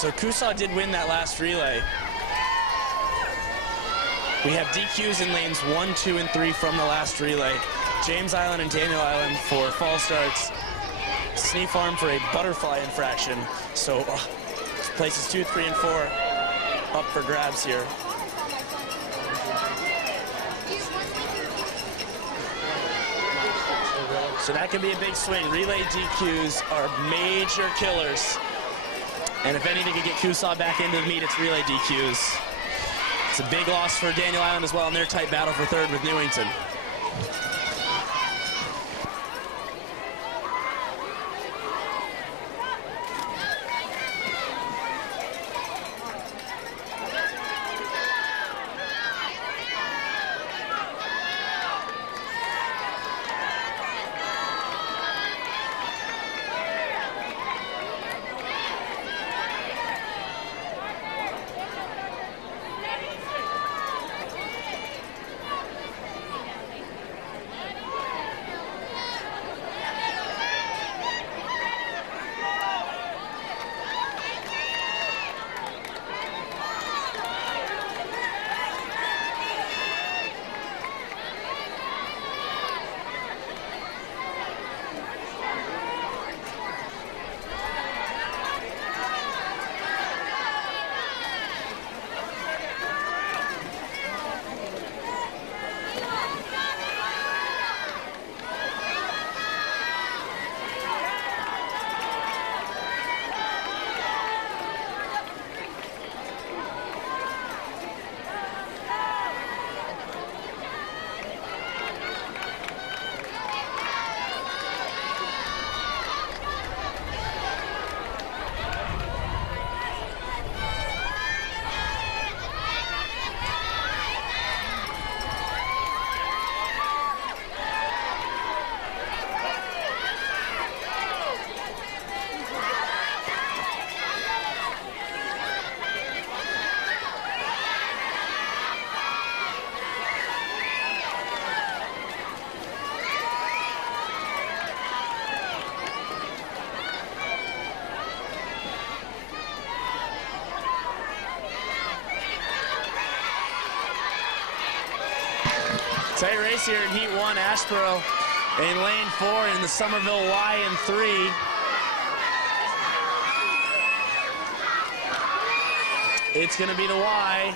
So Coosaw did win that last relay. We have DQs in lanes 1, 2, and 3 from the last relay. James Island and Daniel Island for false starts. Snee Farm for a butterfly infraction. So places 2, 3, and 4 up for grabs here. So that can be a big swing. Relay DQs are major killers. And if anything could get Coosaw back into the meet, it's relay DQs. It's a big loss for Daniel Island as well in their tight battle for third with Newington. Tight race here in Heat 1, Ashboro in lane 4 in the Somerville Y in 3. It's going to be the Y.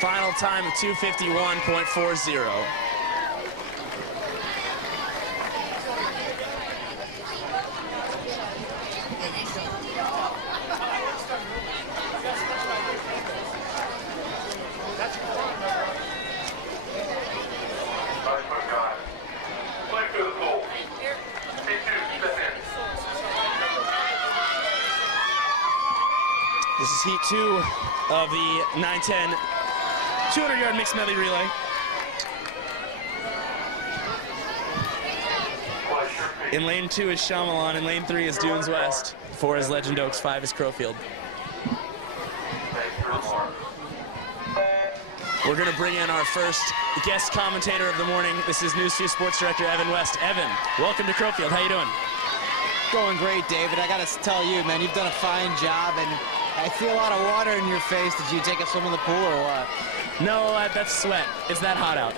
Final time of 2:51.40. This is Heat 2 of the 9-10 200-yard mixed medley relay. In lane 2 is Shyamalan, in lane 3 is Dunes West, 4 is Legend Oaks, 5 is Crowfield. We're going to bring in our first guest commentator of the morning. This is News 2 Sports Director Evan West. Evan, welcome to Crowfield. How you doing? Going great, David. I got to tell you, man, you've done a fine job, and I see a lot of water in your face. Did you take a swim in the pool or what? No, that's sweat. It's that hot out.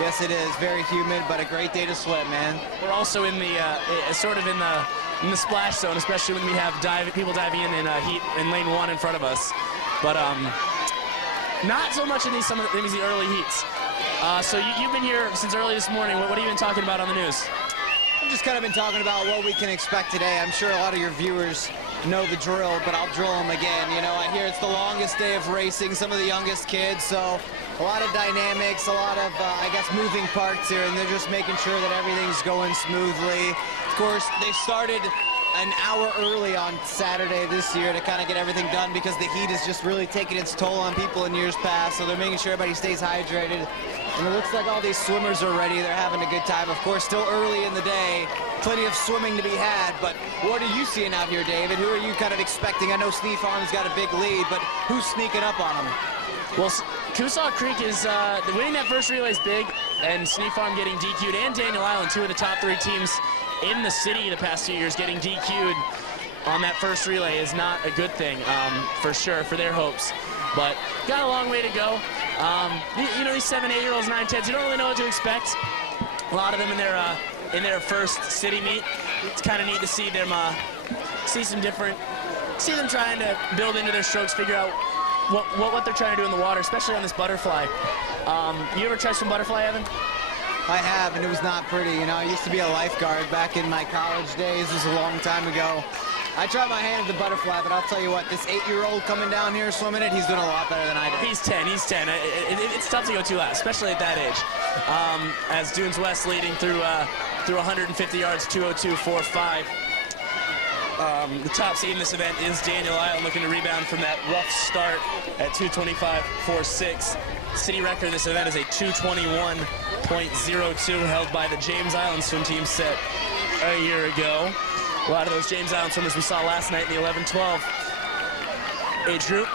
Yes, it is. Very humid, but a great day to sweat, man. We're also in the sort of in the splash zone, especially when we have people diving in Heat in lane 1 in front of us. But not so much in these early heats. So you've been here since early this morning. What have you been talking about on the news? I've just kind of been talking about what we can expect today. I'm sure a lot of your viewers know the drill, but I'll drill them again. You know, I hear it's the longest day of racing, some of the youngest kids, so a lot of dynamics, a lot of, I guess, moving parts here, and they're just making sure that everything's going smoothly. Of course, they started an hour early on Saturday this year to kind of get everything done because the heat is just really taking its toll on people in years past, so they're making sure everybody stays hydrated. And it looks like all these swimmers are ready. They're having a good time. Of course, still early in the day. Plenty of swimming to be had, but what are you seeing out here, David? Who are you kind of expecting? I know Snee Farm's got a big lead, but who's sneaking up on them? Well, Coosaw Creek is winning that first relay is big, and Snee Farm getting DQ'd, and Daniel Island, two of the top 3 teams in the city the past few years, getting DQ'd. on that first relay is not a good thing, for sure, for their hopes. But got a long way to go. You know, these 7, 8-year-olds, 9, 10s, you don't really know what to expect. A lot of them in their first city meet. It's kind of neat to see them see them trying to build into their strokes, figure out what they're trying to do in the water, especially on this butterfly. You ever tried some butterfly, Evan? I have, and it was not pretty. You know, I used to be a lifeguard back in my college days. This was a long time ago. I tried my hand at the butterfly, but I'll tell you what, this 8-year-old coming down here swimming it, he's doing a lot better than I did. He's 10. It's tough to go too loud, especially at that age. As Dunes West leading through 150 yards, 2:02.45. The top seed in this event is Daniel Island, looking to rebound from that rough start at 2:25.46. City record of this event is a 2:21.02, held by the James Island swim team set a year ago. A lot of those James Island swimmers we saw last night in the 11-12 age group.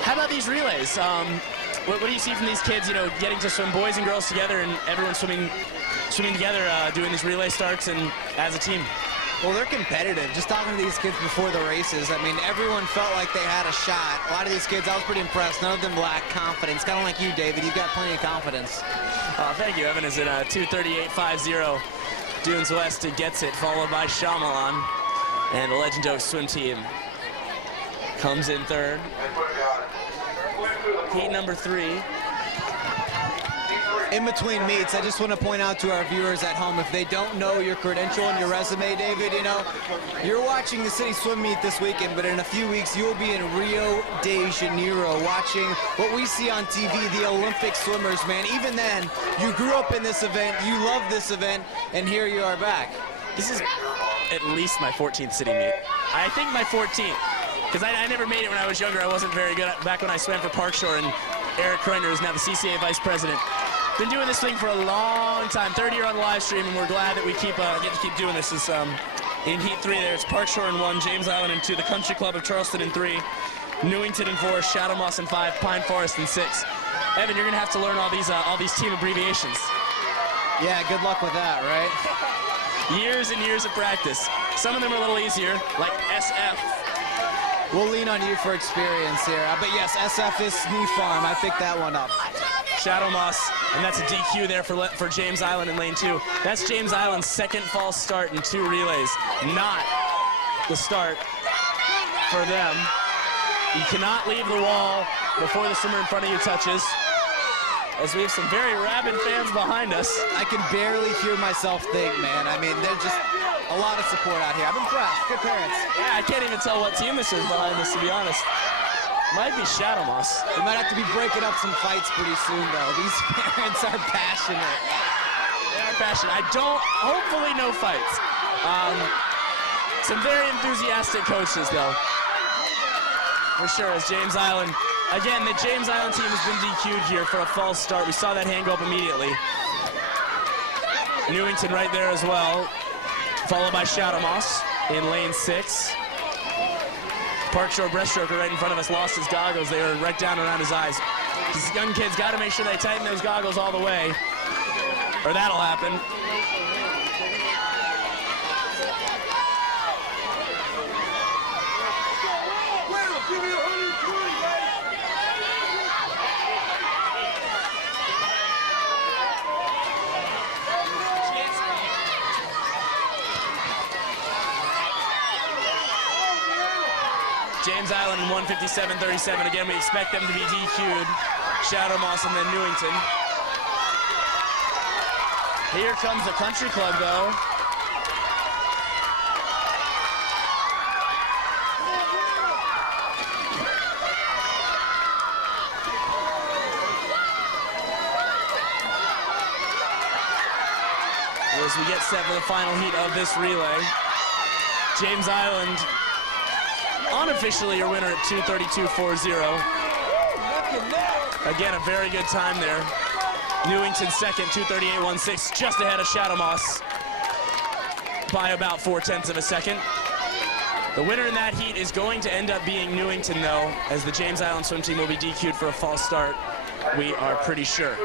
How about these relays? What do you see from these kids, you know, getting to swim boys and girls together and everyone swimming together, doing these relay starts and as a team? Well, they're competitive. Just talking to these kids before the races, I mean, everyone felt like they had a shot. A lot of these kids, I was pretty impressed. None of them lack confidence. Kind of like you, David. You've got plenty of confidence. Thank you, Evan. Is it 2:38.50? Dunes West gets it, followed by Shyamalan. And the Legend Oaks swim team comes in third. Heat number 3. In between meets, I just want to point out to our viewers at home, if they don't know your credential and your resume, David, you know, you're watching the city swim meet this weekend, but in a few weeks, you'll be in Rio de Janeiro watching what we see on TV, the Olympic swimmers, man. Even then, you grew up in this event, you love this event, and here you are back. This is at least my 14th city meet. I think my 14th, because I never made it when I was younger. I wasn't very good back when I swam for Park Shore, and Eric Kreiner is now the CCAA vice president. Been doing this thing for a long time, 30 year on the live stream, and we're glad that we get to keep doing this. It's, in Heat 3 there, it's Park Shore in 1, James Island in 2, the Country Club of Charleston in 3, Newington in 4, Shadow Moss in 5, Pine Forest in 6. Evan, you're gonna have to learn all these team abbreviations. Yeah, good luck with that, right? Years and years of practice. Some of them are a little easier, like SF. We'll lean on you for experience here. But yes, SF is Snee Farm. I picked that one up. Shadow Moss, and that's a DQ there for James Island in lane 2. That's James Island's second false start in 2 relays. Not the start for them. You cannot leave the wall before the swimmer in front of you touches, as we have some very rabid fans behind us. I can barely hear myself think, man. I mean, there's just a lot of support out here. I'm impressed. Good parents. Yeah, I can't even tell what team this is behind us, to be honest. Might be Shadow Moss. We might have to be breaking up some fights pretty soon, though. These parents are passionate. They are passionate. Hopefully no fights. Some very enthusiastic coaches, though. For sure, as James Island. Again, the James Island team has been DQ'd here for a false start. We saw that hand go up immediately. Newington right there as well, followed by Shadow Moss in lane 6. Park Shore breaststroker right in front of us lost his goggles. They were right down around his eyes. These young kids got to make sure they tighten those goggles all the way, or that'll happen. James Island in 1:57.37. Again, we expect them to be DQ'd. Shadow Moss and then Newington. Here comes the Country Club, though. As we get set for the final heat of this relay, James Island unofficially your winner at 2:32.40. Again, a very good time there. Newington second, 2:38.16, just ahead of Shadow Moss by about 0.4 of a second. The winner in that heat is going to end up being Newington, though, as the James Island swim team will be DQ'd for a false start. We are pretty sure.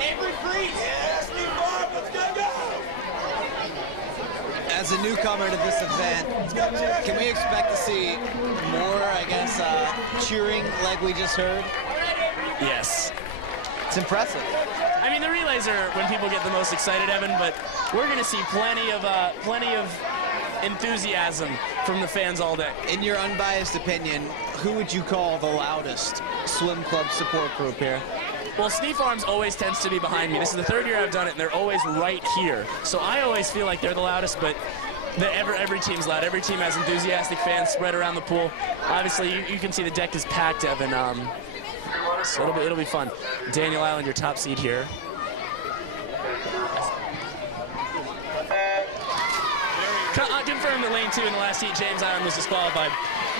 Avery freeze! Yeah, that's me, Bob! as a newcomer to this event, can we expect to see more, I guess, cheering like we just heard? Yes. It's impressive. I mean, the relays are when people get the most excited, Evan, but we're going to see plenty of enthusiasm from the fans all day. In your unbiased opinion, who would you call the loudest swim club support group here? Well, Sneef Arms always tends to be behind me. This is the third year I've done it, and they're always right here. So I always feel like they're the loudest, but every team's loud. Every team has enthusiastic fans spread around the pool. Obviously, you can see the deck is packed, Evan. So it'll be fun. Daniel Island, your top seed here. Confirmed that lane 2 in the last heat, James Island was disqualified.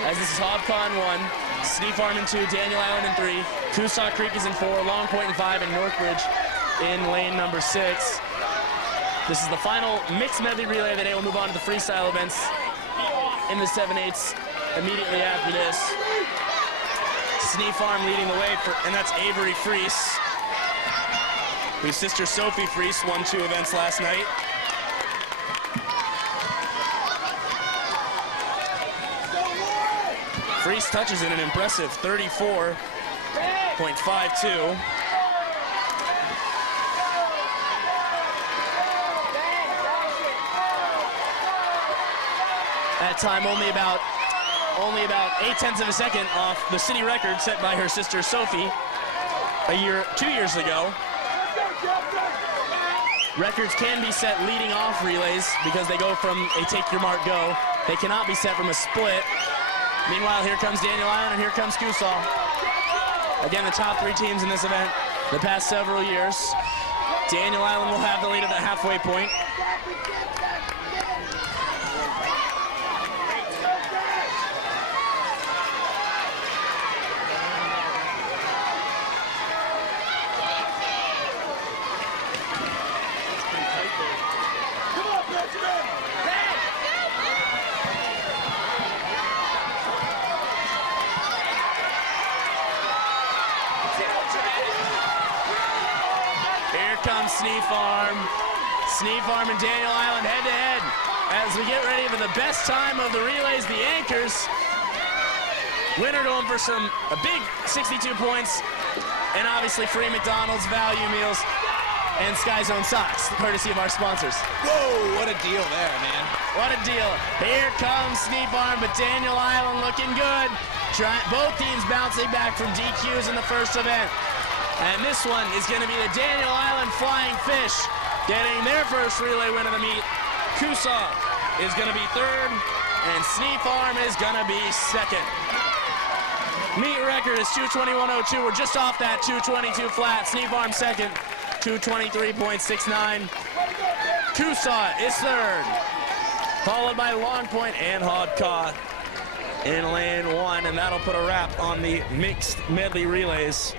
As this is Hobcon 1, Sneef Arm in 2, Daniel Island in 3, Coosaw Creek is in 4, Long Point in 5, and Northbridge in lane number 6. This is the final mixed medley relay of the day. We'll move on to the freestyle events in the 7/8 immediately after this. Sneef Arm leading the way, and that's Avery Freese, whose sister Sophie Freese won 2 events last night. Freese touches in an impressive 34.52. That time only about 0.8 of a second off the city record set by her sister Sophie 2 years ago. Records can be set leading off relays because they go from a take your mark go. They cannot be set from a split. Meanwhile, here comes Daniel Island and here comes Coosaw. Again, the top 3 teams in this event the past several years. Daniel Island will have the lead at the halfway point. Sneef Arm and Daniel Island head-to-head as we get ready for the best time of the relays, the anchors. Winner going for a big 62 points, and obviously free McDonald's value meals and Sky Zone socks, courtesy of our sponsors. Whoa, what a deal there, man. What a deal. Here comes Sneef Arm, but Daniel Island looking good. Both teams bouncing back from DQs in the first event. And this one is going to be the Daniel Island Flying Fish getting their first relay win of the meet. Coosaw is going to be 3rd, and Sneef Arm is going to be 2nd. Meet record is 2:21.02. We're just off that 2:22 flat. Sneef Arm 2nd, 2:23.69. Coosaw is 3rd, followed by Long Point and Hogcaw in lane 1, and that'll put a wrap on the mixed medley relays.